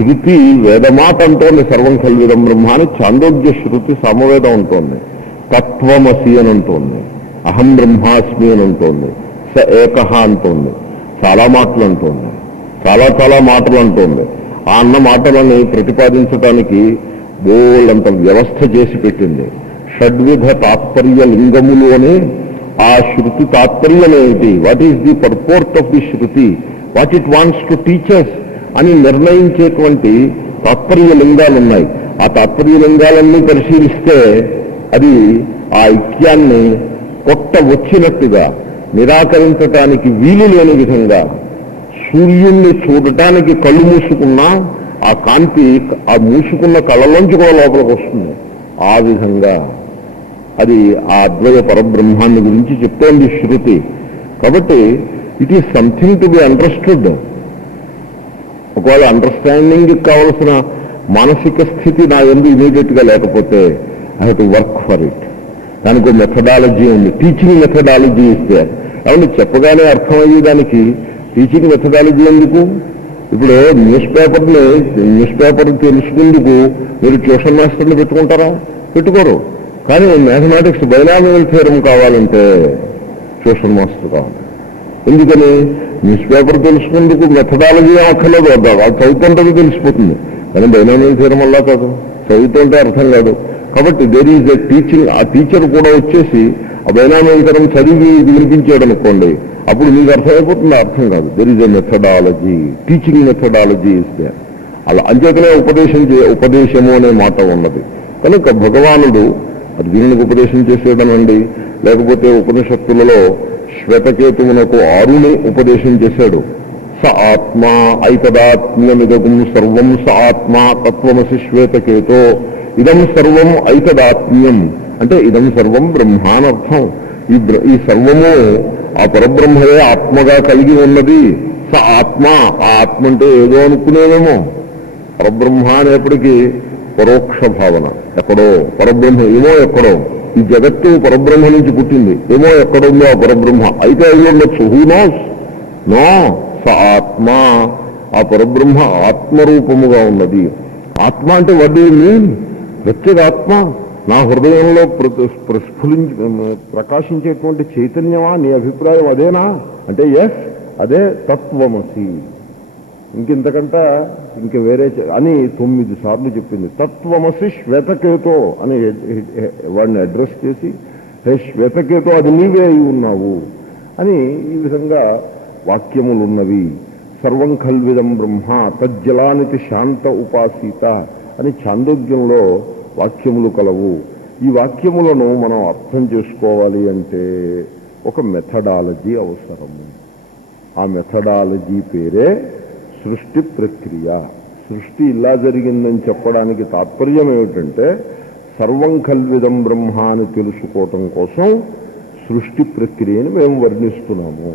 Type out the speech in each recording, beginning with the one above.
శృతి వేదమాట అంటోంది సర్వం కల్విదం బ్రహ్మ అని. చాందోగ్య శృతి సమవేదం అంటోంది. తత్వమసి అని అంటోంది. అహం బ్రహ్మాస్మి అని అంటోంది. స ఏకహ అంటోంది. చాలా మాటలు అంటోంది. చాలా చాలా మాటలు అంటోంది. ఆ అన్న మాటలని ప్రతిపాదించడానికి బోళ్ళంత వ్యవస్థ చేసి పెట్టింది. షడ్విధ తాత్పర్య లింగములు అని. ఆ శృతి తాత్పర్యం ఏమిటి, what is the పర్పోర్ట్ of the Shruti, what it wants to teachers అని నిర్ణయించేటువంటి తాత్పర్య లింగాలు ఉన్నాయి. ఆ తాత్పర్య లింగాలన్నీ పరిశీలిస్తే అది ఆ ఐక్యాన్ని కొట్ట వచ్చినట్టుగా, నిరాకరించటానికి వీలు లేని విధంగా, సూర్యుణ్ణి చూడటానికి కళ్ళు మూసుకున్నా ఆ కాంతి ఆ మూసుకున్న కళ్ళలోంచి కూడా లోపలికి వస్తుంది. ఆ విధంగా అది ఆ అద్వయ పరబ్రహ్మాన్ని గురించి చెప్తోంది శృతి. కాబట్టి it is something to be understood. ఒకవేళ అండర్స్టాండింగ్కి కావలసిన మానసిక స్థితి నా యందు ఇమీడియట్ గా లేకపోతే I have to work for it. దానికి ఒక మెథడాలజీ ఉంది. టీచింగ్ మెథడాలజీ ఇస్తే అవును చెప్పగానే అర్థమయ్యేదానికి టీచింగ్ మెథడాలజీ ఎందుకు? ఇప్పుడు న్యూస్ పేపర్ తెలుసుకుందుకు మీరు ట్యూషన్ మాస్టర్ని పెట్టుకుంటారా? పెట్టుకోరు. కానీ మ్యాథమెటిక్స్ బైనామియల్ థియరం కావాలంటే ట్యూషన్ మాస్టర్ కావాలి. ఎందుకని? న్యూస్ పేపర్ తెలుసుకుందుకు మెథడాలజీ అక్కర్లేదు. అది చదువుతుంటే తెలిసిపోతుంది. కానీ బైనామియల్ థియరం వల్ల కాదు, చదువుతుంటే అర్థం కాదు. కాబట్టి దేర్ ఈజ్ ఎ టీచింగ్. ఆ టీచర్ కూడా వచ్చేసి ఆ బైనామియల్ థియరం చదివి వినిపించాడు అనుకోండి, అప్పుడు మీకు అర్థమైపోతుంది. అర్థం కాదు. There is a methodology. Teaching methodology ఇస్తే అలా అంచేతనే ఉపదేశము అనే మాట ఉన్నది. కనుక భగవానుడు అర్జునునికి ఉపదేశం చేసేయడమండి, లేకపోతే ఉపనిషత్తులలో శ్వేతకేతువునకు ఆరుని ఉపదేశం చేశాడు. స ఆత్మా ఐతదాత్మ్యమిదగుం సర్వం స ఆత్మా తత్వమసి శ్వేతకేతో ఇదం సర్వం ఐతదాత్మ్యం అంటే ఇదం సర్వం బ్రహ్మానర్థం. ఈ సర్వము ఆ పరబ్రహ్మయే ఆత్మగా కలిగి ఉన్నది. స ఆత్మ. ఆ ఆత్మ అంటే ఏదో అనుకునేదేమో. పరబ్రహ్మ అనేప్పటికీ పరోక్ష భావన. ఎక్కడో పరబ్రహ్మ ఏమో ఎక్కడో. ఈ జగత్తు పరబ్రహ్మ నుంచి పుట్టింది. ఏమో ఎక్కడుందో ఆ పరబ్రహ్మ. అయితే అయి ఉండొచ్చు. Who knows? నో. స ఆత్మ. ఆ పరబ్రహ్మ ఆత్మరూపముగా ఉన్నది. ఆత్మ అంటే వాట్ డు యు మీన్? ప్రత్యేగాత్మ నా హృదయంలో ప్రకాశించేటువంటి చైతన్యమా? నీ అభిప్రాయం అదేనా అంటే ఎస్, అదే తత్వమసి. ఇంకెంతకంటే ఇంక వేరే అని 9 సార్లు చెప్పింది. తత్వమసి శ్వేతకేతో అని వాడిని అడ్రస్ చేసి, హే శ్వేతకేతో అది నీవే అయి ఉన్నావు అని ఈ విధంగా వాక్యములున్నవి. సర్వం ఖల్విదం బ్రహ్మ తజ్జలానితి శాంత ఉపాసీత అని ఛాందోగ్యంలో వాక్యములు కలవు. ఈ వాక్యములను మనం అర్థం చేసుకోవాలి అంటే ఒక మెథడాలజీ అవసరము. ఆ మెథడాలజీ పేరే సృష్టి ప్రక్రియ. సృష్టి ఇలా జరిగిందని చెప్పడానికి తాత్పర్యం ఏమిటంటే సర్వం కల్విదం బ్రహ్మ అని తెలుసుకోవటం కోసం సృష్టి ప్రక్రియని మేము వర్ణిస్తున్నాము.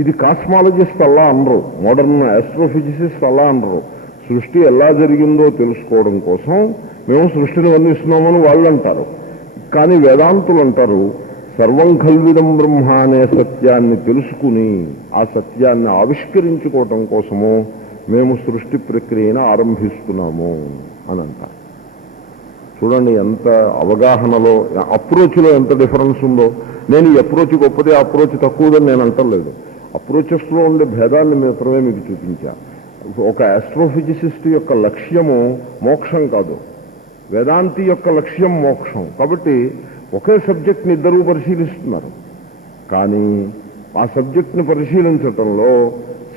ఇది కాస్మాలజిస్ట్ అలా అనరు, మోడర్న్ ఆస్ట్రోఫిజిసిస్ట్ అలా అనరు. సృష్టి ఎలా జరిగిందో తెలుసుకోవడం కోసం మేము సృష్టిని వర్ణిస్తున్నామని వాళ్ళు అంటారు. కానీ వేదాంతులు అంటారు సర్వం కల్విదం బ్రహ్మ అనే సత్యాన్ని తెలుసుకుని ఆ సత్యాన్ని ఆవిష్కరించుకోవటం కోసము మేము సృష్టి ప్రక్రియను ఆరంభిస్తున్నాము అని అంటారు. చూడండి ఎంత అవగాహనలో, అప్రోచ్లో ఎంత డిఫరెన్స్ ఉందో. నేను ఈ అప్రోచ్ గొప్పది, అప్రోచ్ తక్కువదని నేను అంటలేదు. అప్రోచెస్లో ఉండే భేదాన్ని మాత్రమే మీకు చూపించా. ఒక ఆస్ట్రోఫిజిసిస్ట్ యొక్క లక్ష్యము మోక్షం కాదు, వేదాంతి యొక్క లక్ష్యం మోక్షం. కాబట్టి ఒకే సబ్జెక్ట్ని ఇద్దరూ పరిశీలిస్తున్నారు. కానీ ఆ సబ్జెక్ట్ని పరిశీలించటంలో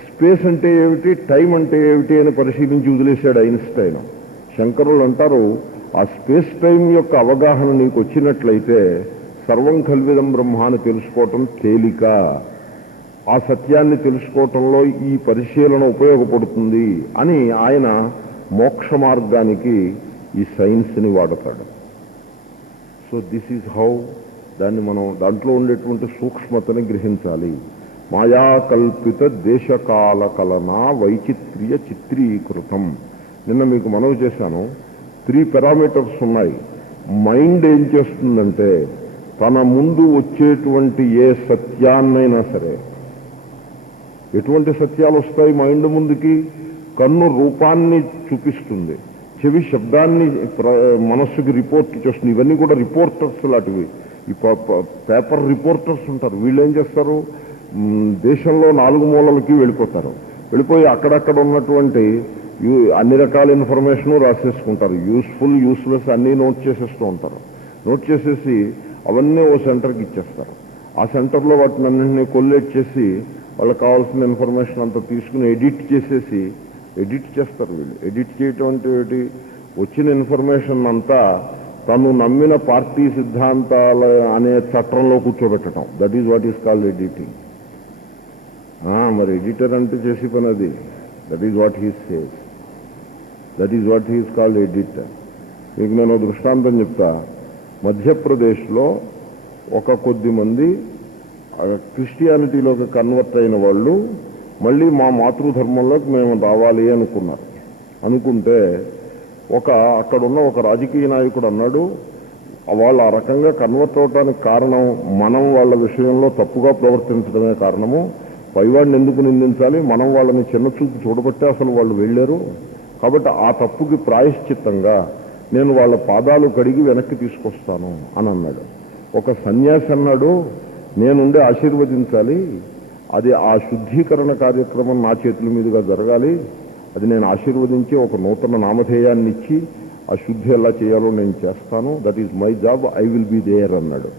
స్పేస్ అంటే ఏమిటి, టైం అంటే ఏమిటి అని పరిశీలించి వదిలేశాడు ఐన్స్టైన్. శంకరులు అంటారు ఆ స్పేస్ టైం యొక్క అవగాహన నీకు వచ్చినట్లయితే సర్వం కల్విదం బ్రహ్మ అని తెలుసుకోవటం తేలిక. ఆ సత్యాన్ని తెలుసుకోవటంలో ఈ పరిశీలన ఉపయోగపడుతుంది అని ఆయన మోక్ష మార్గానికి ఈ సైన్స్ని వాడతాడు. సో దిస్ ఈజ్ హౌ దాన్ని మనం దాంట్లో ఉండేటువంటి సూక్ష్మతని గ్రహించాలి. మాయాకల్పిత దేశకాల కలనా వైచిత్ర్య చిత్రీకృతం. నిన్న మీకు మనవి చేశాను, 3 పారామీటర్స్ ఉన్నాయి. మైండ్ ఏం చేస్తుందంటే తన ముందు వచ్చేటువంటి ఏ సత్యాన్నైనా సరే, ఎటువంటి సత్యాలు వస్తాయి మైండ్ ముందుకి? కన్ను రూపాన్ని చూపిస్తుంది, చెవి శబ్దాన్ని మనస్సుకి రిపోర్ట్ చేస్తుంది. ఇవన్నీ కూడా రిపోర్టర్స్ లాంటివి. ఈ పేపర్ రిపోర్టర్స్ ఉంటారు. వీళ్ళు ఏం చేస్తారు, దేశంలో 4 మూలలకి వెళ్ళిపోతారు. వెళ్ళిపోయి అక్కడక్కడ ఉన్నటువంటి అన్ని రకాల ఇన్ఫర్మేషన్ రాసేసుకుంటారు. యూస్ఫుల్, యూస్లెస్ అన్నీ నోట్ చేసేస్తూ ఉంటారు. నోట్ చేసేసి అవన్నీ ఓ సెంటర్కి ఇచ్చేస్తారు. ఆ సెంటర్లో వాటిని అన్నింటినీ కొల్లేట్ చేసి వాళ్ళకి కావాల్సిన ఇన్ఫర్మేషన్ అంతా తీసుకుని ఎడిట్ చేసేసి ఎడిట్ చేస్తారు. వీళ్ళు ఎడిట్ చేయటం అంటే వచ్చిన ఇన్ఫర్మేషన్ అంతా తను నమ్మిన పార్టీ సిద్ధాంతాల అనే చట్రంలో కూర్చోబెట్టడం. That is what is called editing. మరి ఎడిటర్ అంటే చేసి పని అది. That is what he says. That is what he is called editor. మీకు నేను దృష్టాంతం చెప్తా. మధ్యప్రదేశ్లో కొద్ది మంది క్రిస్టియానిటీలోకి కన్వర్ట్ అయిన వాళ్ళు మళ్ళీ మా మాతృధర్మంలోకి మేము రావాలి అనుకున్నారు. అనుకుంటే అక్కడున్న ఒక రాజకీయ నాయకుడు అన్నాడు, వాళ్ళు ఆ రకంగా కన్వర్ట్ అవడానికి కారణం మనం వాళ్ళ విషయంలో తప్పుగా ప్రవర్తించడమే కారణము. పైవాడిని ఎందుకు నిందించాలి, మనం వాళ్ళని చిన్నచూపు చూడబట్టే అసలు వాళ్ళు వెళ్ళారు. కాబట్టి ఆ తప్పుకి ప్రాయశ్చిత్తంగా నేను వాళ్ళ పాదాలు కడిగి వెనక్కి తీసుకొస్తాను అని అన్నాడు. ఒక సన్యాసి అన్నాడు, నేనుండి ఆశీర్వదించాలి, అది ఆ శుద్ధీకరణ కార్యక్రమం నా చేతుల మీదుగా జరగాలి, అది నేను ఆశీర్వదించి ఒక నూతన నామధేయాన్ని ఇచ్చి ఆ శుద్ధి ఎలా చేయాలో నేను చేస్తాను, that is my job, I will be there అన్నాడు.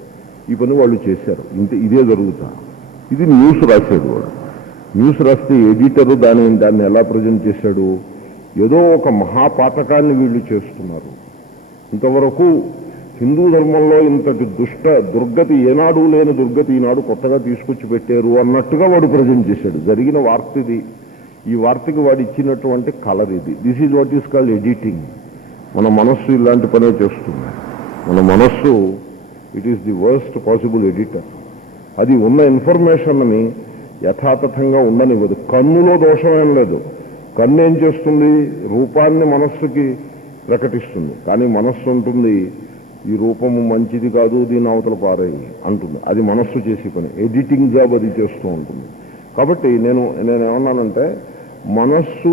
ఈ పని వాళ్ళు చేశారు. ఇదే జరుగుతా. ఇది న్యూస్ రాశాడు వాడు. న్యూస్ రాస్తే ఎడిటరు దాన్ని ఎలా ప్రజెంట్ చేశాడు, ఏదో ఒక మహాపాతకాన్ని వీళ్ళు చేస్తున్నారు. ఇంతవరకు హిందూ ధర్మంలో ఇంతటి దుర్గతి ఏనాడు లేని దుర్గతి ఈనాడు కొత్తగా తీసుకొచ్చి పెట్టారు అన్నట్టుగా వాడు ప్రజెంట్ చేశాడు. జరిగిన వార్త ఇది. ఈ వార్తకి వాడు ఇచ్చినటువంటి కలర్ ఇది. This is what is called editing. మన మనస్సు ఇలాంటి పనే చేస్తుంది. మన మనస్సు it is the worst possible editor. అది ఉన్న ఇన్ఫర్మేషన్ని యథాతథంగా ఉండనివ్వదు. కన్నులో దోషమేం లేదు. కన్ను ఏం చేస్తుంది, రూపాన్ని మనస్సుకి ప్రకటిస్తుంది. కానీ మనస్సు ఉంటుంది, ఈ రూపము మంచిది కాదు, దీని అవతల పారేయి అంటుంది. అది మనస్సు చేసే పని. ఎడిటింగ్ జాబ్ అది చేస్తూ ఉంటుంది. కాబట్టి నేనేమన్నానంటే, మనస్సు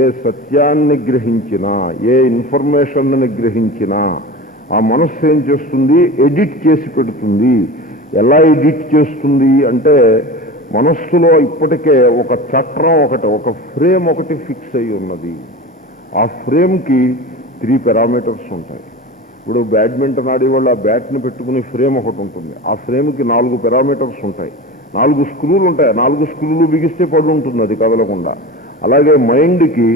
ఏ సత్యాన్ని గ్రహించినా, ఏ ఇన్ఫర్మేషన్ని గ్రహించినా ఆ మనస్సు ఏం చేస్తుంది, ఎడిట్ చేసి పెడుతుంది. ఎలా ఎడిట్ చేస్తుంది అంటే, మనస్సులో ఇప్పటికే ఒక చట్రం ఒక ఫ్రేమ్ ఒకటి ఫిక్స్ అయి ఉన్నది. ఆ ఫ్రేమ్కి 3 పారామీటర్స్ ఉంటాయి. ఇప్పుడు బ్యాడ్మింటన్ ఆడేవాళ్ళు ఆ బ్యాట్ని పెట్టుకుని ఫ్రేమ్ ఒకటి ఉంటుంది. ఆ ఫ్రేమ్కి 4 పారామీటర్స్ ఉంటాయి. 4 స్క్రూలు ఉంటాయి. 4 స్క్రూలు బిగిస్తే పడి ఉంటుంది అది కదలకుండా. అలాగే మైండ్కి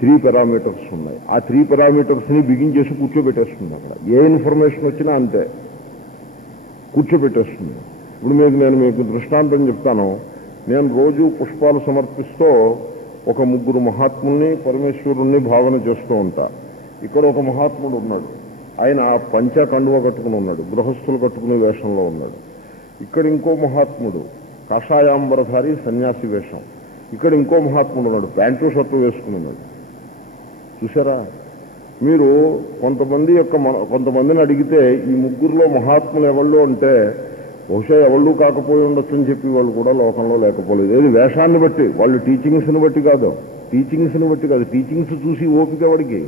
3 పారామీటర్స్ ఉన్నాయి. ఆ 3 పారామీటర్స్ని బిగించేసి కూర్చోబెట్టేస్తుంది. అక్కడ ఏ ఇన్ఫర్మేషన్ వచ్చినా అంతే కూర్చోబెట్టేస్తుంది. ఇప్పుడు నేను మీకు దృష్టాంతం చెప్తాను. నేను రోజు పుష్పాలు సమర్పిస్తూ 3 మహాత్ముల్ని, పరమేశ్వరుణ్ణి భావన చేస్తూ ఉంటా. ఇక్కడ ఒక మహాత్ముడు ఉన్నాడు. ఆయన పంచ కండువ కట్టుకుని ఉన్నాడు, గృహస్థులు కట్టుకునే వేషంలో ఉన్నాడు. ఇక్కడ ఇంకో మహాత్ముడు కాషాయాంబరధారి సన్యాసి వేషం. ఇక్కడ ఇంకో మహాత్ముడు ఉన్నాడు, ప్యాంటు షర్టు వేసుకుని ఉన్నాడు. చూసారా మీరు? కొంతమందిని అడిగితే ఈ 3లో మహాత్ములు ఎవళ్ళు అంటే బహుశా ఎవళ్ళు కాకపోయి ఉండొచ్చు అని చెప్పి వాళ్ళు కూడా లోకంలో లేకపోలేదు. ఏది వేషాన్ని బట్టి, వాళ్ళు టీచింగ్స్ని బట్టి కాదు, టీచింగ్స్ చూసి ఓపిక వాడికి,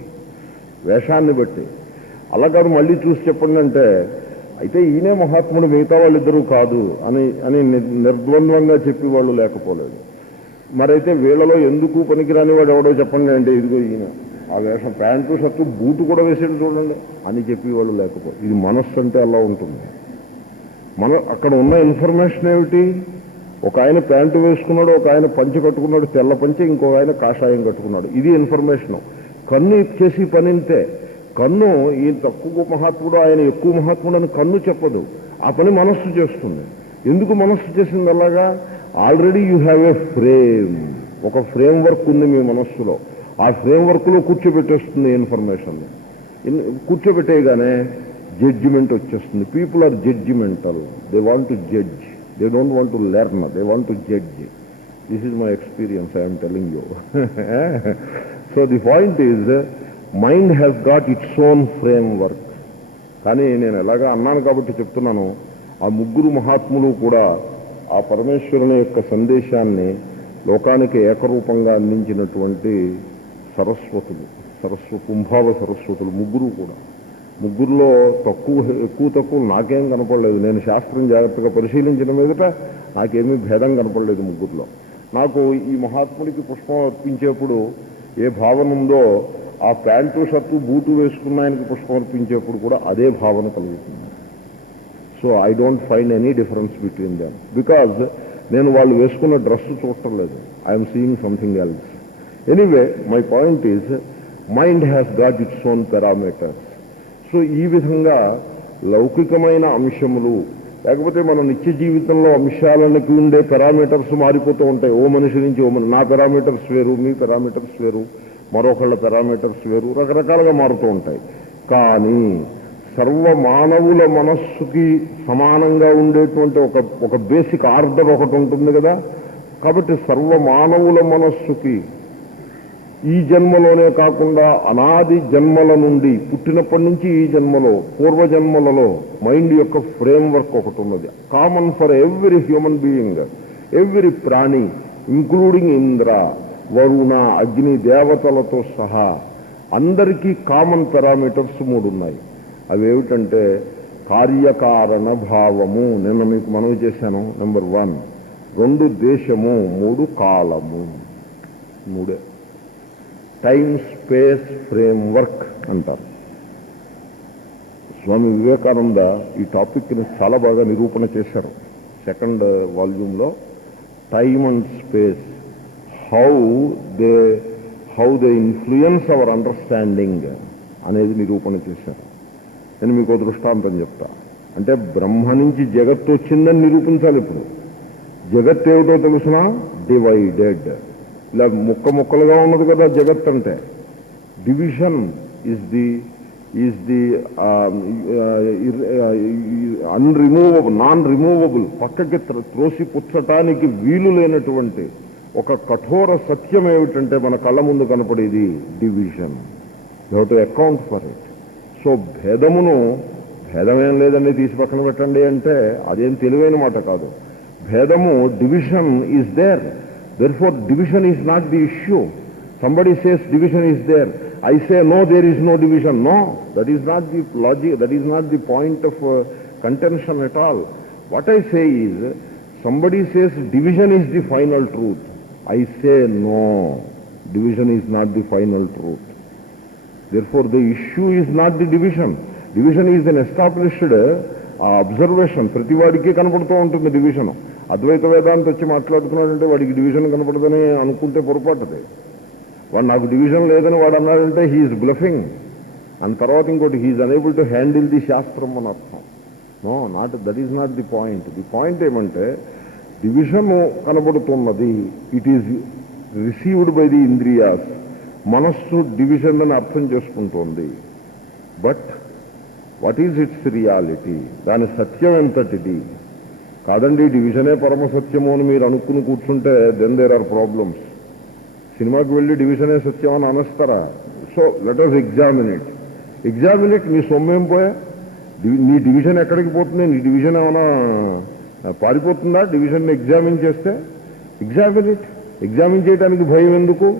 వేషాన్ని బట్టి. అలా కాదు, మళ్ళీ చూసి చెప్పండి అంటే అయితే ఈయనే మహాత్ముడు, మిగతా వాళ్ళిద్దరూ కాదు అని నిర్ద్వంద్వంగా చెప్పి వాళ్ళు లేకపోలేదు. మరైతే వీళ్ళలో ఎందుకు పనికిరాని వాడు ఎవడో చెప్పండి అంటే ఇదిగో ఈయన ఆ వేషం, ప్యాంటు షర్టు బూటు కూడా వేసాడు చూడండి అని చెప్పి వాళ్ళు లేకపోతే. ఇది మనస్సు అంటే అలా ఉంటుంది. అక్కడ ఉన్న ఇన్ఫర్మేషన్ ఏమిటి? ఒక ఆయన ప్యాంటు వేసుకున్నాడు, ఒక ఆయన పంచె కట్టుకున్నాడు, తెల్ల పంచె, ఇంకొక ఆయన కాషాయం కట్టుకున్నాడు. ఇది ఇన్ఫర్మేషన్. కన్ను చేసి పనింతే. కన్ను ఈయన తక్కువ మహాత్ముడు, ఆయన ఎక్కువ మహాత్ముడు అని కన్ను చెప్పదు. ఆ పని మనస్సు చేస్తుంది. ఎందుకు మనస్సు చేసింది అలాగా? Already you have a frame. ఒక ఫ్రేమ్ వర్క్ ఉంది మీ మనస్సులో. ఆ ఫ్రేమ్ వర్క్లో కూర్చోబెట్టేస్తుంది ఇన్ఫర్మేషన్. కూర్చోబెట్టేయగానే జడ్జిమెంట్ వచ్చేస్తుంది. People are judgemental. They want to judge. They don't want to learn. They want to judge. This is my experience. I'm telling you. So the point is, mind has got its own framework. కానీ నేను ఎలాగా అన్నాను కాబట్టి చెప్తున్నాను, ఆ 3 మహాత్ములు కూడా ఆ పరమేశ్వరుని యొక్క సందేశాన్ని లోకానికి ఏకరూపంగా అందించినటువంటి సరస్వతులు, కుంభావ సరస్వతులు ముగ్గురు కూడా. ముగ్గురులో ఎక్కువ తక్కువ నాకేం కనపడలేదు. నేను శాస్త్రం జాగ్రత్తగా పరిశీలించిన మీదట నాకేమీ భేదం కనపడలేదు ముగ్గురులో. నాకు ఈ మహాత్ముడికి పుష్పం అర్పించేప్పుడు ఏ భావన ఉందో ఆ ప్యాంటు షర్టు బూటు వేసుకున్న ఆయనకి పుష్పం అర్పించేప్పుడు కూడా అదే భావన కలుగుతుంది. So I don't find any difference between them, because నేను వాళ్ళు వేసుకున్న డ్రెస్ చూడటం లేదు. I'm seeing something else. Anyway my point is mind has got its own parameters. So ఈ విధంగా లౌకికమైన అంశములు లేకపోతే మన నిత్య జీవితంలో అంశాలకి ఉండే పారామీటర్స్ మారిపోతూ ఉంటాయి. ఓ మనిషి నుంచి నా పారామీటర్స్ వేరు, మీ పారామీటర్స్ వేరు, మరొకళ్ళ పారామీటర్స్ వేరు, రకరకాలుగా మారుతూ ఉంటాయి. కానీ సర్వమానవుల మనస్సుకి సమానంగా ఉండేటువంటి ఒక బేసిక్ ఆర్డర్ ఒకటి ఉంటుంది కదా. కాబట్టి సర్వమానవుల మనస్సుకి ఈ జన్మలోనే కాకుండా అనాది జన్మల నుండి పుట్టినప్పటి నుంచి ఈ జన్మలో పూర్వజన్మలలో మైండ్ యొక్క ఫ్రేమ్వర్క్ ఒకటి ఉన్నది. Common for every human being, every ప్రాణి, ఇంక్లూడింగ్ ఇంద్ర, వరుణ, అగ్ని దేవతలతో సహా అందరికీ కామన్ పారామీటర్స్ 3 ఉన్నాయి. అవేమిటంటే కార్యకారణ భావము, నిన్న మీకు మనవి చేశాను, నెంబర్ 1. 2 దేశము, 3 కాలము. 3 టైమ్ స్పేస్ ఫ్రేమ్వర్క్ అంటారు. స్వామి వివేకానంద ఈ టాపిక్ని చాలా బాగా నిరూపణ చేశారు. 2nd వాల్యూమ్లో time and space, how they influence our understanding అనేది నిరూపణ చేశారు. నేను మీకు దృష్టాంతం చెప్తా. అంటే బ్రహ్మ నుంచి జగత్తు వచ్చిందని నిరూపించాలి. ఇప్పుడు జగత్ ఏమిటో తెలుసునా? డివైడెడ్. ఇలా ముక్కలుగా ఉన్నది కదా జగత్ అంటే. Division is the non removable, పక్కకి త్రోసి పుచ్చటానికి వీలు లేనటువంటి ఒక కఠోర సత్యం ఏమిటంటే మన కళ్ళ ముందు కనపడేది division. You have to account for it. So భేదమేం లేదని తీసి పక్కన పెట్టండి అంటే అదేం తెలివైన మాట కాదు. భేదము, division is there. Therefore, division is not the issue. Somebody says division is there. I say, no, there is no division. No, that is not the logic, that is not the point of contention at all. What I say is, somebody says division is the final truth. I say, no, division is not the final truth. Therefore, the issue is not the division. Division is an established observation. ప్రతివాడికి కనపడుతూ ఉంటుంది division. అద్వైత వేదాంత వచ్చి మాట్లాడుతున్నాడంటే వాడికి division కనపడదని అనుకుంటే పొరపాటుది. వాడు నాకు division లేదని వాడు అన్నాడంటే హీఈస్ బ్లఫింగ్. అండ్ తర్వాత ఇంకోటి, he's unable to handle the శాస్త్రం అని అర్థం. No, that is not the point. The point ఏమంటే డివిజన్ కనబడుతున్నది, it is received by the ఇంద్రియాస్. మనస్సు డివిజన్ అని అర్థం చేసుకుంటోంది. But what is its reality? దాని సత్యం ఎంతటిది? కాదండి డివిజనే పరమ సత్యము అని మీరు అనుకుని కూర్చుంటే దెన్ దేర్ ఆర్ ప్రాబ్లమ్స్. సినిమాకి వెళ్ళి డివిజనే సత్యం అని అనస్తారా? So let us examine it. నీ సొమ్మేం పోయా? నీ డివిజన్ ఎక్కడికి పోతుంది? నీ డివిజన్ ఏమైనా పారిపోతుందా డివిజన్ని ఎగ్జామిన్ చేస్తే? ఎగ్జామిన్ చేయడానికి భయం ఎందుకు?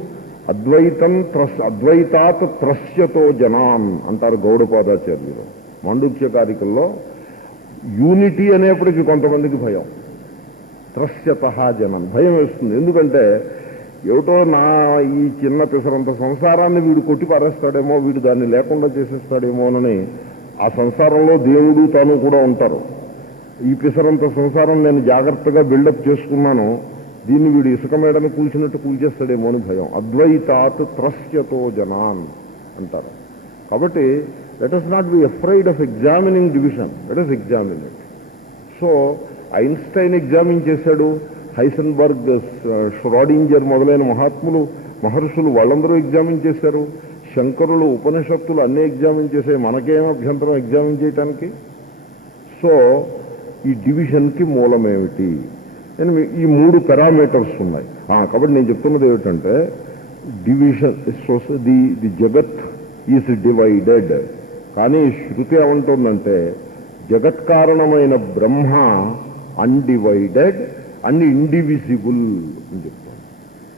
అద్వైతాత్ త్రస్యతో జనాన్ అంటారు గౌడపాదాచార్యులు మాండుక్యకారికల్లో. యూనిటీ అనేప్పటికీ కొంతమందికి భయం. త్రస్యత జనం, భయం వేస్తుంది. ఎందుకంటే ఏమిటో ఈ చిన్న పిసరంత సంసారాన్ని వీడు కొట్టి పారేస్తాడేమో, వీడు దాన్ని లేకుండా చేసేస్తాడేమోనని ఆ సంసారంలో దేవుడు తాను కూడా ఉంటారు. ఈ పిసరంత సంసారం నేను జాగ్రత్తగా బిల్డప్ చేసుకున్నాను, దీన్ని వీడు ఇసుక మేడని కూల్చినట్టు కూల్చేస్తాడేమో అని భయం. అద్వైతాత్ త్రస్యతో జనాన్ అంటారు. కాబట్టి let us not be afraid of examining division. Let us examine it. So, Einstein examine చేశాడు, హైసెన్బర్గ్, ష్రోడింజర్ మొదలైన మహర్షులు వాళ్ళందరూ ఎగ్జామిన్ చేశారు. శంకరులు, ఉపనిషత్తులు అన్నీ ఎగ్జామిన్ చేశాయి. మనకేం అభ్యంతరం ఎగ్జామిన్ చేయటానికి? సో ఈ డివిజన్కి మూలమేమిటి? ఈ 3 పారామీటర్స్ ఉన్నాయి. కాబట్టి నేను చెప్తున్నది ఏమిటంటే డివిజన్, ది జగత్ ఈజ్ డివైడెడ్. కానీ శృతి ఏమంటుందంటే జగత్కారణమైన బ్రహ్మ అన్డివైడెడ్ అండ్ ఇండివిజిబుల్ అని చెప్తాను.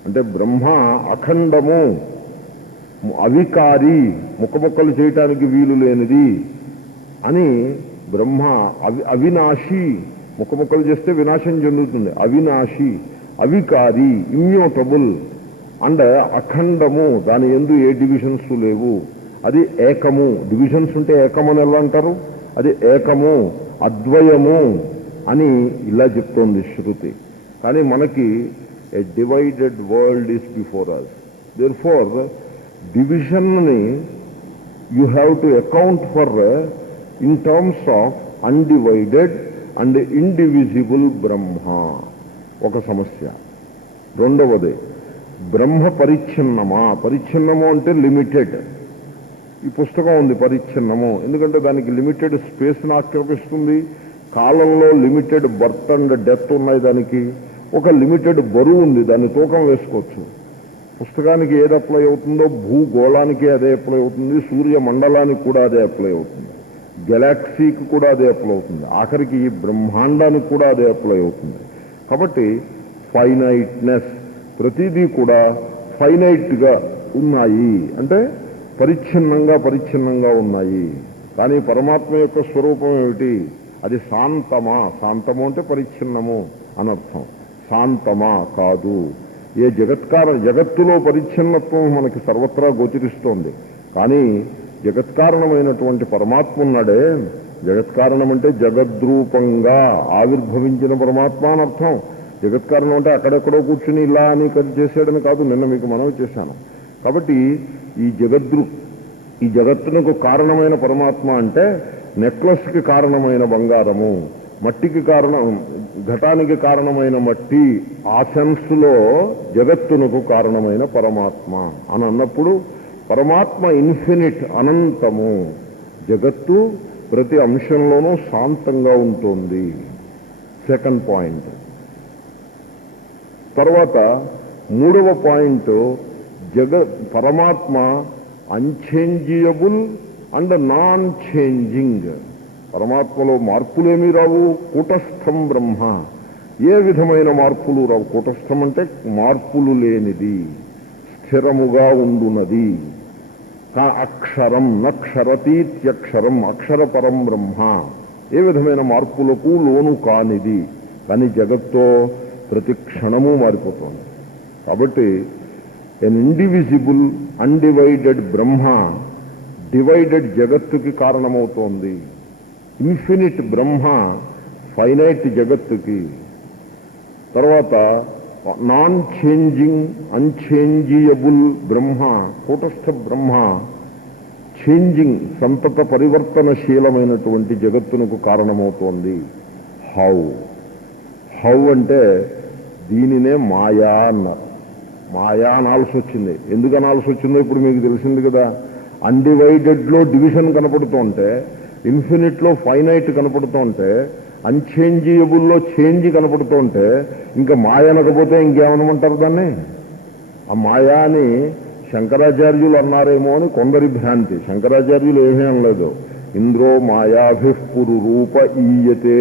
అంటే బ్రహ్మ అఖండము, అవికారి, ముక్కముక్కలు చేయటానికి వీలు లేనిది అని, బ్రహ్మ అవినాశి, ముక్కముక్కలు చేస్తే వినాశం చెందుతుంది, అవినాశి, అవికారి, ఇమ్యూటబుల్ అండ్ అఖండము, దాని యందు ఏ డివిజన్స్ లేవు, అది ఏకము. డివిజన్స్ ఉంటే ఏకమని ఎలా అంటారు? అది ఏకము, అద్వయము అని ఇలా చెప్తోంది శృతి. కానీ మనకి a divided world is before us. Therefore డివిజన్ని you have to account for in terms of undivided and indivisible Brahma. ఒక సమస్య. రెండవది, బ్రహ్మ పరిచ్ఛిన్నమా? పరిచ్ఛిన్నము అంటే లిమిటెడ్. ఈ పుస్తకం ఉంది పరిచ్ఛిన్నము, ఎందుకంటే దానికి లిమిటెడ్ స్పేస్ను ఆక్రమిస్తుంది, కాలంలో లిమిటెడ్ బర్త్ అండ్ డెత్ ఉన్నాయి, దానికి ఒక లిమిటెడ్ బరువు ఉంది, దాన్ని తూకం వేసుకోవచ్చు. పుస్తకానికి ఏది అప్లై అవుతుందో భూగోళానికి అదే అప్లై అవుతుంది, సూర్య మండలానికి కూడా అదే అప్లై అవుతుంది, గెలాక్సీకి కూడా అదే అప్లై అవుతుంది, ఆఖరికి ఈ బ్రహ్మాండానికి కూడా అదే అప్లై అవుతుంది. కాబట్టి ఫైనైట్నెస్, ప్రతిదీ కూడా ఫైనైట్గా ఉన్నాయి, అంటే పరిచ్ఛిన్నంగా ఉన్నాయి. కానీ పరమాత్మ యొక్క స్వరూపం ఏమిటి? అది శాంతమా? శాంతము అంటే పరిచ్ఛిన్నము అనర్థం. శాంతమా కాదు. ఏ జగత్తులో పరిచ్ఛిన్నత్వం మనకి సర్వత్రా గోచరిస్తోంది. కానీ జగత్కారణమైనటువంటి పరమాత్మ ఉన్నాడే, జగత్కారణం అంటే జగద్రూపంగా ఆవిర్భవించిన పరమాత్మ అనర్థం. జగత్కారణం అంటే అక్కడెక్కడో కూర్చుని ఇలా అని చేశాడని కాదు, నిన్న మీకు మనవి చేశాను. కాబట్టి ఈ జగత్తునకు కారణమైన పరమాత్మ అంటే నెక్లెస్కి కారణమైన బంగారము, మట్టికి ఘటానికి కారణమైన మట్టి, ఆ సెన్స్లో జగత్తునకు కారణమైన పరమాత్మ అని అన్నప్పుడు పరమాత్మ ఇన్ఫినిట్, అనంతము. జగత్తు ప్రతి అంశంలోనూ శాంతంగా ఉంటుంది. Second point. తర్వాత మూడవ పాయింట్, పరమాత్మ అన్చేంజియబుల్ అండ్ నాన్ చేంజింగ్. పరమాత్మలో మార్పులేమీ రావు. కూటస్థం బ్రహ్మ, ఏ విధమైన మార్పులు రావు. కూటస్థం అంటే మార్పులు లేనిది, స్థిరముగా ఉండునది. అక్షరం నక్షరతీత్యక్షరం, అక్షరపరం బ్రహ్మ, ఏ విధమైన మార్పులకు లోను కానిది. కానీ జగత్తో ప్రతి క్షణము మారిపోతుంది. కాబట్టి ఎన్ ఇండివిజిబుల్ అన్డివైడెడ్ బ్రహ్మ డివైడెడ్ జగత్తుకి కారణమవుతోంది. ఇన్ఫినిట్ బ్రహ్మ ఫైనైట్ జగత్తుకి. తర్వాత నాన్ చేంజింగ్ అన్చేంజియబుల్ బ్రహ్మ, కూటస్థ బ్రహ్మ చేంజింగ్, సంతత పరివర్తనశీలమైనటువంటి జగత్తునకు కారణమవుతోంది. హౌ అంటే దీనినే మాయా అన్నారు. మాయా అనాల్సి వచ్చింది. ఎందుకు అనాల్సి వచ్చిందో ఇప్పుడు మీకు తెలిసింది కదా. అన్డివైడెడ్లో డివిజన్ కనపడుతుంటే, ఇన్ఫినిట్లో ఫైనైట్ కనపడుతుంటే, అన్చేంజియబుల్లో చేంజ్ కనపడుతుంటే, ఇంకా మాయ అనకపోతే ఇంకేమనమంటారు దాన్ని? ఆ మాయా అని శంకరాచార్యులు అన్నారేమో అని కొందరి భ్రాంతి. శంకరాచార్యులు ఏమీ అనలేదు. ఇంద్రో మాయాభిఃపురు రూప ఈయతే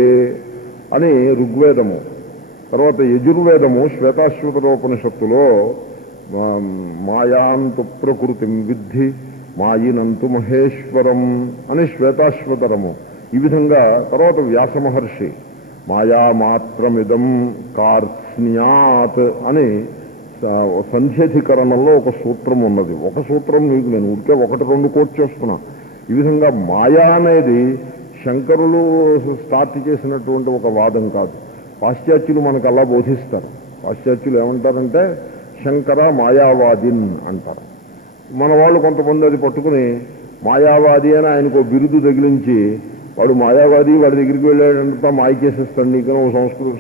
అని ఋగ్వేదము, తర్వాత యజుర్వేదము శ్వేతాశ్వతరోపనిషత్తులో మాయాంతు ప్రకృతిం విద్ధి మాయినంతు మహేశ్వరం అని శ్వేతాశ్వతరము. ఈ విధంగా తర్వాత వ్యాస మహర్షి మాయామాత్రమిదం కార్త్స్న్యాత్ అని సంధ్యధికరణంలో ఒక సూత్రం ఉన్నది. ఒక సూత్రం మీకు నేను ఊరికే ఒకటి రెండు కోట్ చేస్తున్నా. ఈ విధంగా మాయా అనేది శంకరులు స్టార్ట్ చేసినటువంటి ఒక వాదం కాదు. పాశ్చాత్యులు మనకు అలా బోధిస్తారు. పాశ్చాత్యులు ఏమంటారంటే శంకర మాయావాదిన్ అంటారు. మన వాళ్ళు కొంతమంది అది పట్టుకుని మాయావాది అని ఆయనకు బిరుదు తగిలించి, వాడు మాయావాది, వాడి దగ్గరికి వెళ్ళాడంతా మాయ చేసేస్తాడు నీకని ఒక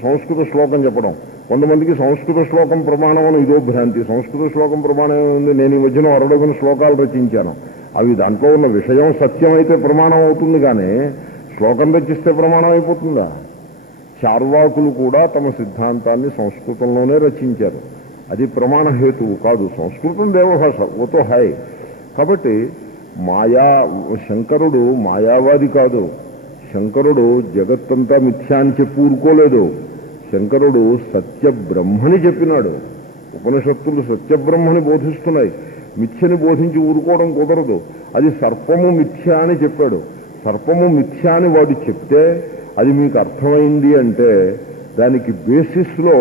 సంస్కృత శ్లోకం చెప్పడం. కొంతమందికి సంస్కృత శ్లోకం ప్రమాణం అని ఇదో భ్రాంతి. సంస్కృత శ్లోకం ప్రమాణం ఉంది. నేను ఈ మధ్యన 60 శ్లోకాలు రచించాను. అవి దాంట్లో ఉన్న విషయం సత్యం అయితే ప్రమాణం అవుతుంది, కానీ శ్లోకం రచిస్తే ప్రమాణం అయిపోతుందా? చార్వాకులు కూడా తమ సిద్ధాంతాన్ని సంస్కృతంలోనే రచించారు. అది ప్రమాణ హేతువు కాదు. సంస్కృతం దేవభాష, ఓతో హాయ్. కాబట్టి శంకరుడు మాయావాది కాదు. శంకరుడు జగత్తంతా మిథ్యా అని చెప్పి ఊరుకోలేదు. శంకరుడు సత్య బ్రహ్మని చెప్పినాడు. ఉపనిషత్తులు సత్యబ్రహ్మని బోధిస్తున్నాయి, మిథ్యని బోధించి ఊరుకోవడం కుదరదు. అది సర్పము మిథ్య అని చెప్పాడు. సర్పము మిథ్య అని వాడు చెప్తే అది మీకు అర్థమైంది అంటే దానికి బేసిస్లో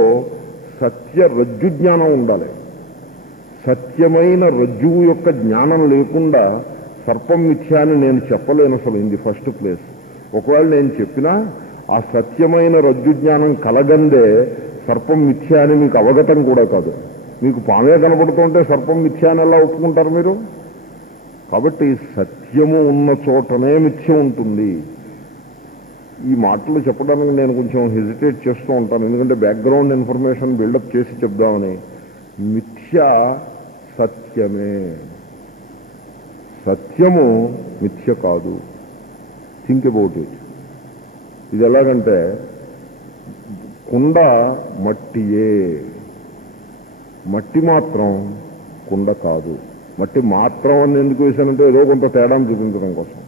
సత్య రజ్జు జ్ఞానం ఉండాలి. సత్యమైన రజ్జువు యొక్క జ్ఞానం లేకుండా సర్పం మిథ్య అని నేను చెప్పలేను అసలు ఇన్ ది ఫస్ట్ ప్లేస్. ఒకవేళ నేను చెప్పినా ఆ సత్యమైన రజ్జు జ్ఞానం కలగందే సర్పం మిథ్య అని మీకు అవగతం కూడా కాదు. మీకు పామే కనపడుతుంటే సర్పం మిథ్య అని ఎలా ఒప్పుకుంటారు మీరు? కాబట్టి సత్యము ఉన్న చోటనే మిథ్య ఉంటుంది. ఈ మాటలు చెప్పడానికి నేను కొంచెం హెజిటేట్ చేస్తూ ఉంటాను, ఎందుకంటే బ్యాక్గ్రౌండ్ ఇన్ఫర్మేషన్ బిల్డప్ చేసి చెప్దామని. మిథ్య సత్యమే, సత్యము మిథ్య కాదు. Think about it. ఇది ఎలాగంటే కుండ మట్టియే, మట్టి మాత్రం కుండ కాదు. మట్టి మాత్రం అని ఎందుకు వేశానంటే ఏదో కొంత తేడాను చూపించడం కోసం.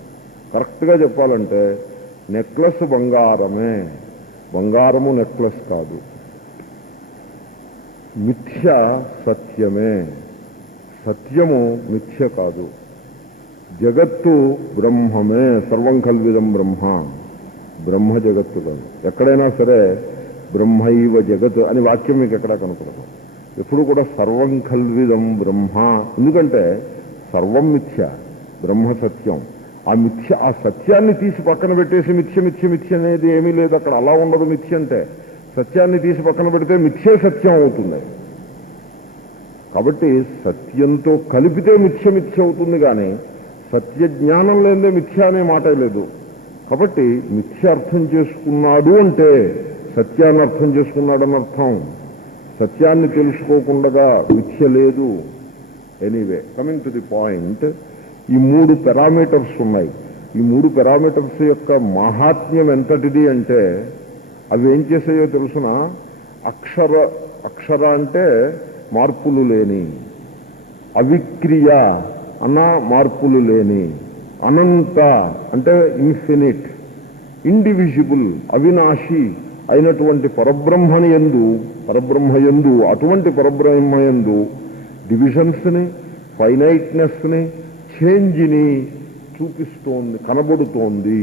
కరెక్ట్గా చెప్పాలంటే నెక్లెస్ బంగారమే, బంగారము నెక్లెస్ కాదు. మిథ్య సత్యమే, సత్యము మిథ్య కాదు. జగత్తు బ్రహ్మమే, సర్వం కల్విదం బ్రహ్మ, బ్రహ్మ జగత్తు కాదు. ఎక్కడైనా సరే బ్రహ్మైవ జగత్ అని వాక్యం మీకు ఎక్కడా కనపడదు. ఎప్పుడు కూడా సర్వం కల్విదం బ్రహ్మ, ఎందుకంటే సర్వం మిథ్య, బ్రహ్మ సత్యం. ఆ సత్యాన్ని తీసి పక్కన పెట్టేసి మిథ్య మిథ్య మిథ్య అనేది ఏమీ లేదు అక్కడ. అలా ఉండదు. మిథ్య అంటే సత్యాన్ని తీసి పక్కన పెడితే మిథ్యే సత్యం అవుతుంది. కాబట్టి సత్యంతో కలిపితే మిథ్య మిథ్య అవుతుంది, కానీ సత్య జ్ఞానం లేదే మిథ్య అనే మాట లేదు. కాబట్టి మిథ్య అర్థం చేసుకున్నాడు అంటే సత్యాన్ని అర్థం చేసుకున్నాడని అర్థం. సత్యాన్ని తెలుసుకోకుండా మిథ్య లేదు. Anyway, coming to the point, ఈ 3 పారామీటర్స్ ఉన్నాయి. ఈ 3 పారామీటర్స్ యొక్క మహాత్మ్యం ఎంతటిది అంటే అవి ఏం చేసాయో తెలుసిన? అక్షర అంటే మార్పులు లేని, అవిక్రియ అన్న మార్పులు లేని, అనంత అంటే ఇన్ఫినిట్, ఇండివిజిబుల్ అవినాశి అయినటువంటి పరబ్రహ్మయందు అటువంటి పరబ్రహ్మయందు డివిజన్స్ని, ఫైనైట్నెస్ని, చేంజ్ని చూపిస్తోంది, కనబడుతోంది.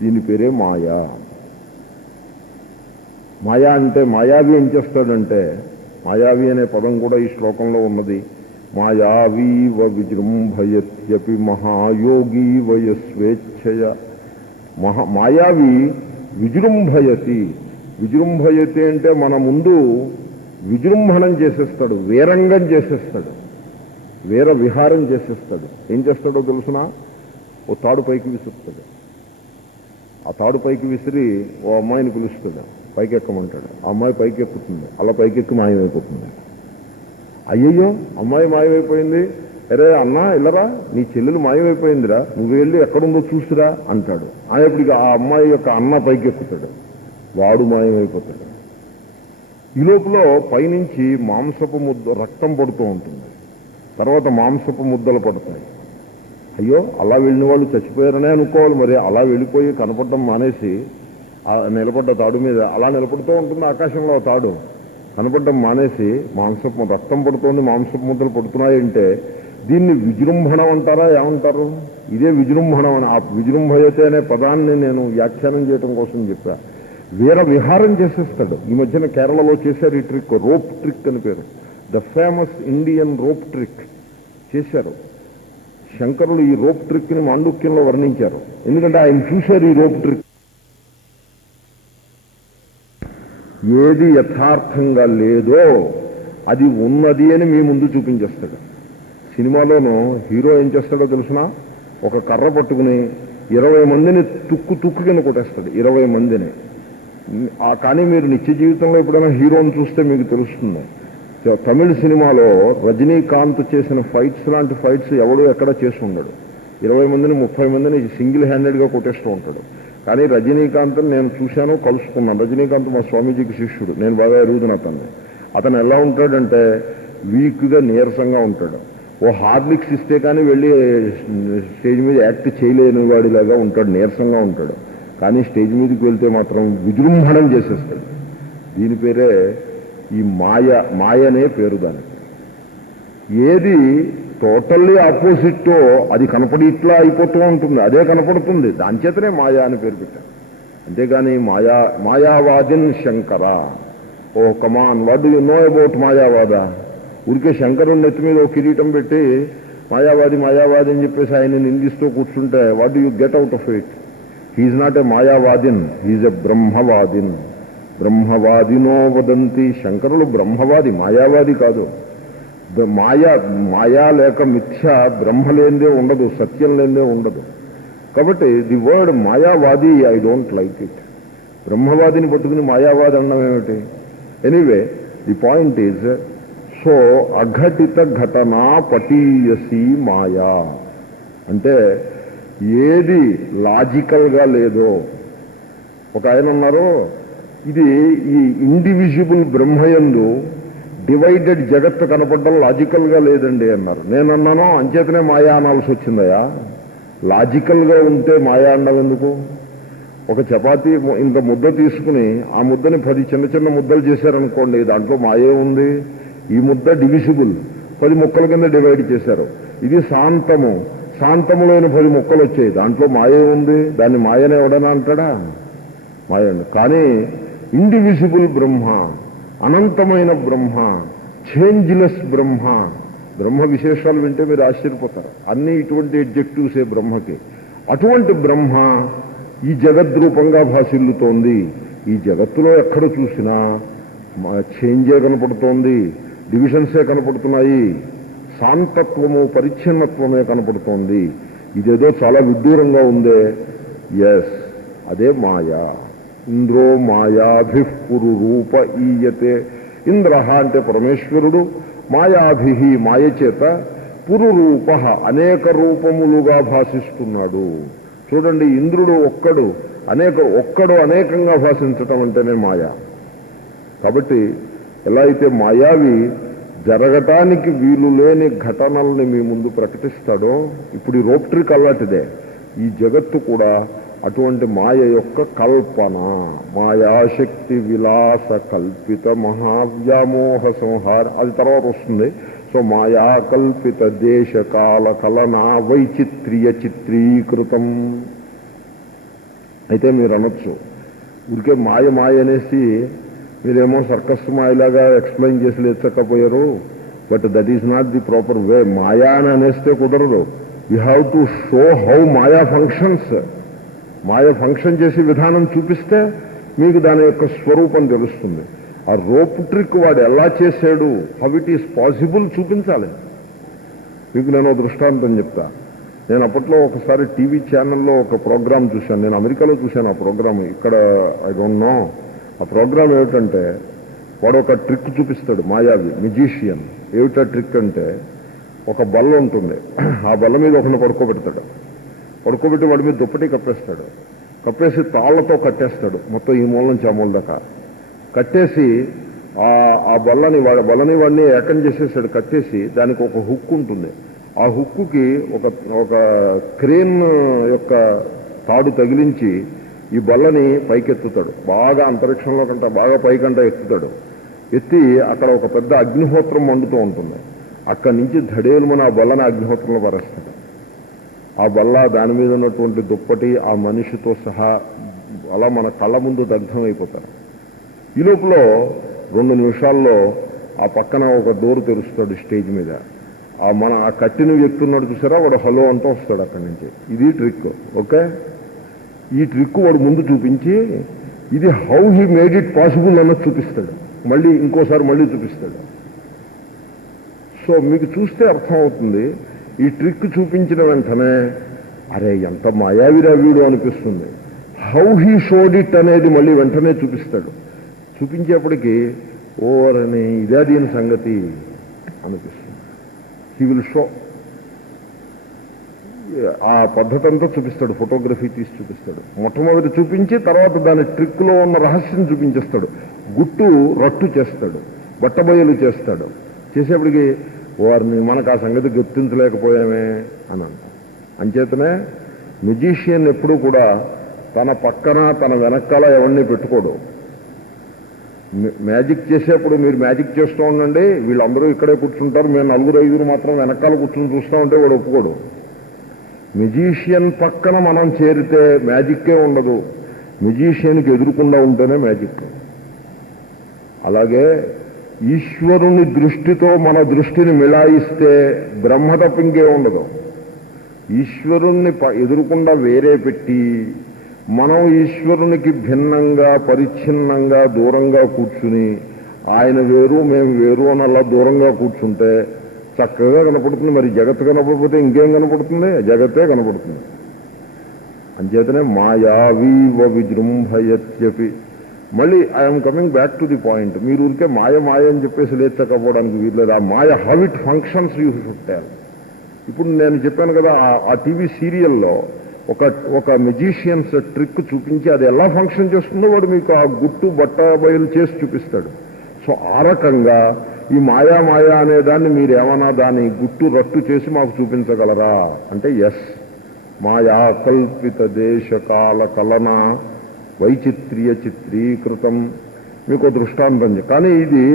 దీని పేరే మాయా. మాయా అంటే మాయావి ఏం చేస్తాడంటే, మాయావి అనే పదం కూడా ఈ శ్లోకంలో ఉన్నది. మాయావీవ విజృంభయత్యపి మహాయోగి వయస్వేచ్ఛయ. మాయావి విజృంభయతి. విజృంభయతి అంటే మన ముందు విజృంభణం చేసేస్తాడు, వీరంగం చేసేస్తాడు, వీర విహారం చేసేస్తాడు. ఏం చేస్తాడో తెలుసునా? ఓ తాడు పైకి విసురుతాడు. ఆ తాడు పైకి విసిరి ఓ అమ్మాయిని పిలుస్తాడు, పైకి ఎక్కమంటాడు. ఆ అమ్మాయి పైకి ఎక్కుతుంది, అలా పైకెక్కి మాయమైపోతుంది. అయ్యయ్యో అమ్మాయి మాయమైపోయింది, అరే అన్నా ఇల్లరా నీ చెల్లెలు మాయమైపోయిందిరా, నువ్వు వెళ్ళి ఎక్కడుందో చూసిరా అంటాడు. ఆయనప్పటికి ఆ అమ్మాయి యొక్క అన్న పైకి ఎక్కుతాడు, వాడు మాయమైపోతాడు. ఈ లోపల పైనుంచి మాంసపు ముద్ద రక్తం పడుతూ ఉంటుంది, తర్వాత మాంసపు ముద్దలు పడతాయి. అయ్యో అలా వెళ్ళిన వాళ్ళు చచ్చిపోయారనే అనుకోవాలి. మరి అలా వెళ్ళిపోయి కనపడడం మానేసి నిలబడ్డ తాడు మీద అలా నిలబడుతూ ఉంటుంది ఆకాశంలో. ఆ తాడు కనపడడం మానేసి మాంసపు రక్తం పడుతోంది, మాంసపు ముద్దలు పడుతున్నాయంటే దీన్ని విజృంభణం అంటారా, ఏమంటారు? ఇదే విజృంభణం అని. ఆ విజృంభయతే అనే పదాన్ని నేను వ్యాఖ్యానం చేయడం కోసం చెప్పా. వీర విహారం చేసేస్తాడు. ఈ మధ్యన కేరళలో చేశారు ఈ ట్రిక్, రోప్ ట్రిక్ అని పేరు. The famous Indian rope trick చేశారు శంకరులు. ఈ రోప్ ట్రిక్ ని మాండుక్యంలో వర్ణించారు, ఎందుకంటే ఆయన చూశారు ఈ రోప్ ట్రిక్. ఏది యథార్థంగా లేదో అది ఉన్నది అని మీ ముందు చూపించేస్తాడు. సినిమాలోనూ హీరో ఏం చేస్తాడో తెలుసునా? ఒక కర్ర పట్టుకుని 20 మందిని తుక్కు కింద కొట్టేస్తాడు, 20 మందిని. కానీ మీరు నిత్య జీవితంలో ఎప్పుడైనా హీరోని చూస్తే మీకు తెలుస్తుంది. తమిళ సినిమాలో రజనీకాంత్ చేసిన ఫైట్స్ లాంటి ఫైట్స్ ఎవడు ఎక్కడ చేసి ఉండడు. 20 మందిని 30 మందిని సింగిల్ హ్యాండెడ్గా కొట్టేస్తూ ఉంటాడు. కానీ రజనీకాంత్ నేను చూశాను, కలుసుకున్నాను. రజనీకాంత్ మా స్వామీజీకి శిష్యుడు, నేను బాగా ఎరుగుతున్నా అతన్ని. అతను ఎలా ఉంటాడంటే వీక్గా నీరసంగా ఉంటాడు. ఓ హార్లిక్స్ ఇస్తే కానీ వెళ్ళి స్టేజ్ మీద యాక్ట్ చేయలేని వాడిలాగా ఉంటాడు, నీరసంగా ఉంటాడు. కానీ స్టేజ్ మీదకి వెళ్తే మాత్రం విజృంభణం చేసేస్తాడు. దీని పేరే ఈ మాయనే పేరు దానికి. ఏది టోటల్లీ ఆపోజిట్టో అది కనపడి ఇట్లా అయిపోతూ ఉంటుంది, అదే కనపడుతుంది, దాని చేతనే మాయా అని పేరు పెట్టారు. అంతేగాని మాయావాదిన్ Shankara. Oh come on, what do you know about మాయావాద? ఊరికే శంకరుని నెత్తి మీద ఒక కిరీటం పెట్టి మాయావాది అని చెప్పేసి ఆయన నిందిస్తూ కూర్చుంటే what do you get out of it? He's not a మాయావాదిన్, హీఈ్ ఎ బ్రహ్మవాదిన్. బ్రహ్మవాదినో వదంతి. శంకరులు బ్రహ్మవాది, మాయావాది కాదు. మాయా లేక మిథ్య బ్రహ్మ లేనిదే ఉండదు, సత్యం లేనిదే ఉండదు. కాబట్టి ది వర్డ్ మాయావాది ఐ డోంట్ లైక్ ఇట్. బ్రహ్మవాదిని పట్టుకుని మాయావాది అనడం ఏమిటి? Anyway the point is, so అఘటిత ఘటనా పటీయసి మాయా అంటే ఏది లాజికల్గా లేదో. ఒక ఆయన ఉన్నారు, ఇది ఈ ఇండివిజిబుల్ బ్రహ్మయందు డివైడెడ్ జగత్తు కనపడడం లాజికల్గా లేదండి అన్నారు. నేనన్నాను అంచేతనే మాయా అనాల్సి వచ్చిందయా. లాజికల్గా ఉంటే మాయా అనడం ఎందుకు? ఒక చపాతీ ఇంత ముద్ద తీసుకుని ఆ ముద్దని 10 చిన్న చిన్న ముద్దలు చేశారనుకోండి, దాంట్లో మాయే ఉంది. ఈ ముద్ద డివిజిబుల్, 10 ముక్కల కింద డివైడ్ చేశారు. ఇది శాంతములైన 10 ముక్కలు వచ్చాయి, దాంట్లో మాయే ఉంది. దాన్ని మాయనే ఎవడనా అంటాడా? మాయండి. కానీ ఇండివిజిబుల్ బ్రహ్మ, అనంతమైన బ్రహ్మ, చేంజ్లెస్ బ్రహ్మ విశేషాలు వింటే మీరు ఆశ్చర్యపోతారు. అన్ని ఇటువంటి ఎడ్జెక్టివ్సే బ్రహ్మకి. అటువంటి బ్రహ్మ ఈ జగద్రూపంగా భాసిల్లుతోంది. ఈ జగత్తులో ఎక్కడ చూసినా చేంజే కనపడుతోంది, డివిజన్సే కనపడుతున్నాయి, శాంతత్వము పరిచ్ఛిన్నత్వమే కనపడుతోంది. ఇదేదో చాలా విడ్డూరంగా ఉందే. ఎస్, అదే మాయా. ఇంద్రో మాయాభిఃపురు రూప ఈయతే. ఇంద్ర అంటే పరమేశ్వరుడు, మాయాభి మాయ చేత పురురూప అనేక రూపములుగా భాషిస్తున్నాడు. చూడండి, ఇంద్రుడు ఒక్కడు అనేకంగా భాషించటం అంటేనే మాయా. కాబట్టి ఎలా అయితే మాయావి జరగటానికి వీలు లేని ఘటనల్ని మీ ముందు ప్రకటిస్తాడో, ఇప్పుడు ఈ రోప్ ట్రిక్ అలాంటిదే. ఈ జగత్తు కూడా అటువంటి మాయ యొక్క కల్పన. మాయాశక్తి విలాస కల్పిత మహావ్యామోహ సంహార, అది తర్వాత వస్తుంది. సో మాయా కల్పిత దేశకాల కలనా వైచిత్ర్య చిత్రీకృతం. అయితే మీరు అనొచ్చు, ఊరికే మాయ అనేసి మీరేమో సర్కస్ మాయలాగా ఎక్స్ప్లెయిన్ చేసి లేచకపోయారు. But that is not the proper way. మాయా అని అనేస్తే కుదరదు. You have to show how maya functions. మాయ ఫంక్షన్ చేసే విధానం చూపిస్తే మీకు దాని యొక్క స్వరూపం తెలుస్తుంది. ఆ రోప్ ట్రిక్ వాడు ఎలా చేశాడు, హౌ ఇట్ ఈస్ పాసిబుల్ చూపించాలి. మీకు నేను దృష్టాంతం చెప్తా. నేను అప్పట్లో ఒకసారి టీవీ ఛానల్లో ఒక ప్రోగ్రాం చూశాను. నేను అమెరికాలో చూశాను ఆ ప్రోగ్రాం, ఇక్కడ ఐ డోంట్ నో. ఆ ప్రోగ్రాం ఏమిటంటే, వాడు ఒక ట్రిక్ చూపిస్తాడు, మాయావి మ్యూజిషియన్. ఏమిటా ట్రిక్ అంటే, ఒక బల్ల ఉంటుంది, ఆ బల్ల మీద ఒకరిని పడుకోబెడతాడు. పడుకోబెట్టి వాడి మీద దుప్పటి కప్పేస్తాడు. కప్పేసి తాళ్లతో కట్టేస్తాడు మొత్తం ఈ మూల నుంచి ఆ మూల దాకా. కట్టేసి ఆ బల్లని వాడిని ఏకం చేసేసాడు. కట్టేసి దానికి ఒక హుక్ ఉంటుంది. ఆ హుక్కుకి ఒక క్రేన్ యొక్క తాడు తగిలించి ఈ బల్లని పైకెత్తుతాడు. బాగా అంతరిక్షంలో కంటే బాగా పైకంట ఎత్తుతాడు. ఎత్తి అక్కడ ఒక పెద్ద అగ్నిహోత్రం మండుతూ ఉంటుంది. అక్కడి నుంచి ధడేలుమని ఆ బల్లని అగ్నిహోత్రంలో పారేస్తాడు. ఆ బల్ల, దాని మీద ఉన్నటువంటి దుప్పటి, ఆ మనిషితో సహా అలా మన కళ్ళ ముందు దగ్ధం అయిపోతారు. ఈ లోపల 2 నిమిషాల్లో ఆ పక్కన ఒక డోర్ తెరుస్తాడు స్టేజ్ మీద. ఆ కట్టిన వ్యక్తి ఉన్నాడు చూసారా, వాడు హలో అంటూ వస్తాడు అక్కడి నుంచి. ఇది ట్రిక్. ఓకే, ఈ ట్రిక్ వాడు ముందు చూపించి ఇది how he made it possible అన్నది చూపిస్తాడు. ఇంకోసారి మళ్ళీ చూపిస్తాడు. సో మీకు చూస్తే అర్థం అవుతుంది. ఈ ట్రిక్ చూపించిన వెంటనే అరే ఎంత మాయావిరా వీడు అనిపిస్తుంది. హౌ హీ షోడ్ ఇట్ అనేది మళ్ళీ వెంటనే చూపిస్తాడు. చూపించేప్పటికీ ఓరని ఇదే దీని సంగతి అనిపిస్తుంది. He will show. ఆ పద్ధతి అంతా చూపిస్తాడు, ఫోటోగ్రఫీ తీసి చూపిస్తాడు. మొట్టమొదటి చూపించి తర్వాత దాని ట్రిక్లో ఉన్న రహస్యం చూపించేస్తాడు. గుట్టు రట్టు చేస్తాడు, బట్టబయలు చేస్తాడు. చేసేప్పటికి వారిని మనకు ఆ సంగతి గుర్తించలేకపోయామే అని అంటాం. అంచేతనే మ్యూజిషియన్ ఎప్పుడూ కూడా తన పక్కన తన వెనకాల ఎవరిని పెట్టుకోడు. మ్యాజిక్ చేసేప్పుడు మీరు మ్యాజిక్ చేస్తూ ఉండండి, వీళ్ళందరూ ఇక్కడే కూర్చుంటారు, మేము నలుగురు ఐదుగురు మాత్రం వెనకాల కూర్చుని చూస్తూ ఉంటే వాడు ఒప్పుకోడు. మెజీషియన్ పక్కన మనం చేరితే మ్యాజిక్కే ఉండదు, మెజీషియన్కి ఎదురుకుండా ఉంటేనే మ్యాజిక్. అలాగే ఈశ్వరుని దృష్టితో మన దృష్టిని మిళాయిస్తే బ్రహ్మ తప్ప ఇంకే ఉండదు. ఈశ్వరుణ్ణి ఎదురుకుండా వేరే పెట్టి మనం ఈశ్వరునికి భిన్నంగా పరిచ్ఛిన్నంగా దూరంగా కూర్చుని ఆయన వేరు మేము వేరు అని అలా దూరంగా కూర్చుంటే చక్కగా కనపడుతుంది. మరి జగత్తు కనపడకపోతే ఇంకేం కనపడుతుంది? జగత్తే కనపడుతుంది. అంచేతనే మాయావీవ విజృంభయత్యపి. మళ్ళీ I'm coming back to the point. మీరు ఊరికే మాయ మాయ అని చెప్పేసి లేచకపోవడానికి వీల్లేదు. ఆ మాయ how it functions you should tell. ఇప్పుడు నేను చెప్పాను కదా, ఆ టీవీ సీరియల్లో ఒక మెజీషియన్స్ ట్రిక్ చూపించి అది ఎలా ఫంక్షన్ చేస్తుందో వాడు మీకు ఆ గుట్టు బట్ట బయలు చేసి చూపిస్తాడు. సో ఆ రకంగా ఈ మాయా మాయా అనేదాన్ని మీరు ఏమన్నా దాన్ని గుట్టు రట్టు చేసి మాకు చూపించగలరా అంటే ఎస్. మాయా కల్పిత దేశకాల కలన వైచిత్ర్య చిత్రీకృతం. మీకు దృష్టాంతం. కానీ ఇది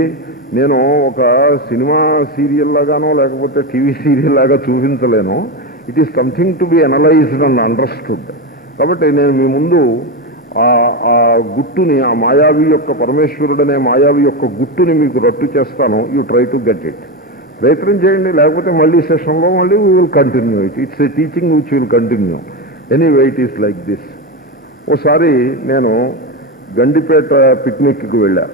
నేను ఒక సినిమా సీరియల్ లాగానో లేకపోతే టీవీ సీరియల్ లాగా చూపించలేను. It is something to be analysed and understood. కాబట్టి నేను మీ ముందు ఆ గుట్టుని, ఆ మాయావి యొక్క పరమేశ్వరుడనే మాయావి యొక్క గుట్టుని మీకు రట్టు చేస్తాను. You try to get it. ప్రయత్నం చేయండి, లేకపోతే మళ్ళీ సెషన్లో మళ్ళీ we will continue it. It's a teaching which will continue. Anyway it is like this. ఓసారి నేను గండిపేట పిక్నిక్కి వెళ్ళా.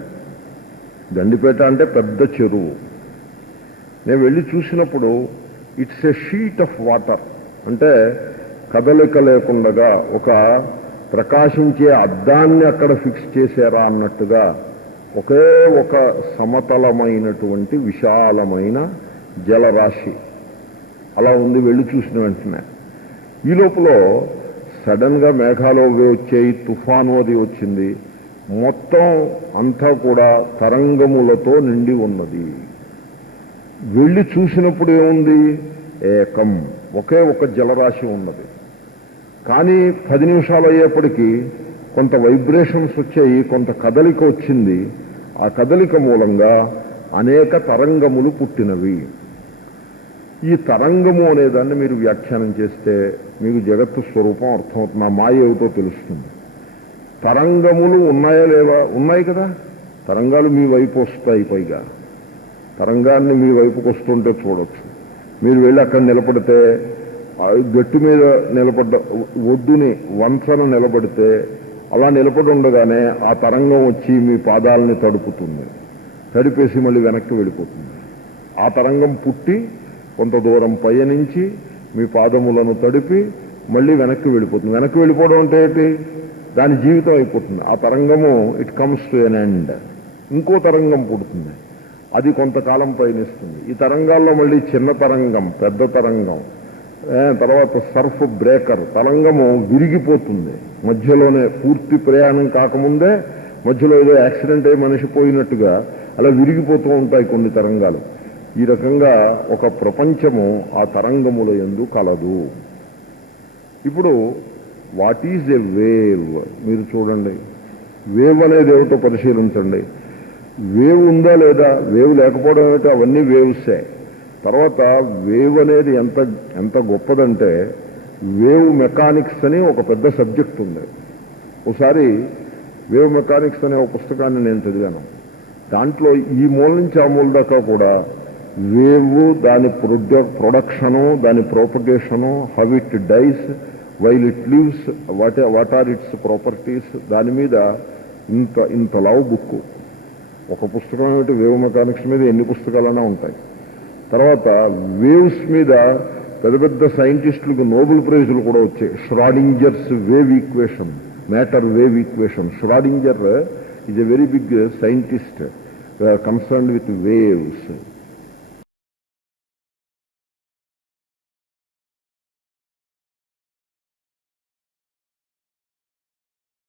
గండిపేట అంటే పెద్ద చెరువు. నేను వెళ్ళి చూసినప్పుడు it's a sheet of water. అంటే కదలిక లేకుండగా ఒక ప్రకాశించే అద్దాన్ని అక్కడ ఫిక్స్ చేశారా అన్నట్టుగా ఒకే ఒక సమతలమైనటువంటి విశాలమైన జలరాశి అలా ఉంది. వెళ్ళి చూసిన వెంటనే ఈ లోపల సడన్గా మేఘాలు వచ్చాయి, తుఫాను అది వచ్చింది. మొత్తం అంతా కూడా తరంగములతో నిండి ఉన్నది. వెళ్ళి చూసినప్పుడు ఏముంది? ఏకం, ఒకే ఒక జలరాశి ఉన్నది. కానీ 10 నిమిషాలు అయ్యేప్పటికీ కొంత వైబ్రేషన్స్ వచ్చాయి, కొంత కదలిక వచ్చింది. ఆ కదలిక మూలంగా అనేక తరంగములు పుట్టినవి. ఈ తరంగము అనేదాన్ని మీరు వ్యాఖ్యానం చేస్తే మీకు జగత్తు స్వరూపం అర్థమవుతుంది. ఆ మాయ ఏమిటో తెలుస్తుంది. తరంగములు ఉన్నాయా లేవా? ఉన్నాయి కదా. తరంగాలు మీ వైపు వస్తాయి. పైగా తరంగాన్ని మీ వైపుకు వస్తుంటే చూడొచ్చు. మీరు వెళ్ళి అక్కడ నిలబడితే గట్టు మీద నిలబడ్డ ఒడ్డుని వంచన నిలబడితే అలా నిలబడి ఉండగానే ఆ తరంగం వచ్చి మీ పాదాలని తడుపుతుంది. తడిపేసి మళ్ళీ వెనక్కి వెళ్ళిపోతుంది. ఆ తరంగం పుట్టి కొంత దూరం పయనించి మీ పాదములను తడిపి మళ్ళీ వెనక్కి వెళ్ళిపోతుంది. వెనక్కి వెళ్ళిపోవడం అంటే ఏంటి? దాని జీవితం అయిపోతుంది. ఆ తరంగము it comes to an end. ఇంకో తరంగం పుడుతుంది, అది కొంతకాలం పయనిస్తుంది. ఈ తరంగాల్లో మళ్ళీ చిన్న తరంగం, పెద్ద తరంగం, తర్వాత సర్ఫ్ బ్రేకర్. తరంగము విరిగిపోతుంది మధ్యలోనే. పూర్తి ప్రయాణం కాకముందే మధ్యలో ఏదో యాక్సిడెంట్ అయ్యి మనిషి పోయినట్టుగా అలా విరిగిపోతూ ఉంటాయి కొన్ని తరంగాలు. ఈ రకంగా ఒక ప్రపంచము ఆ తరంగముల యందు కలదు. ఇప్పుడు వాట్ ఈజ్ ఎ వేవ్? మీరు చూడండి, వేవ్ అనేది ఏమిటో పరిశీలించండి. వేవ్ ఉందా లేదా? వేవ్ లేకపోవడం ఏమిటో? అవన్నీ వేవ్సే. తర్వాత వేవ్ అనేది ఎంత గొప్పదంటే వేవ్ మెకానిక్స్ అని ఒక పెద్ద సబ్జెక్ట్ ఉంది. ఒకసారి వేవ్ మెకానిక్స్ అనే ఒక పుస్తకాన్ని నేను చదివాను. దాంట్లో ఈ మూల నుంచి ఆ మూల దాకా కూడా వేవ్, దాని ప్రొడక్షను, దాని propagation, how it dies, while it lives, what are its properties, దాని మీద ఇంత లావు బుక్కు. ఒక పుస్తకం ఏమిటి? వేవ్ మెకానిక్స్ మీద ఎన్ని పుస్తకాలైనా ఉంటాయి. తర్వాత వేవ్స్ మీద పెద్ద పెద్ద సైంటిస్టులకు నోబెల్ ప్రైజులు కూడా వచ్చాయి. Schrodinger's wave equation, matter wave equation. Schrodinger is a very big scientist concerned with waves.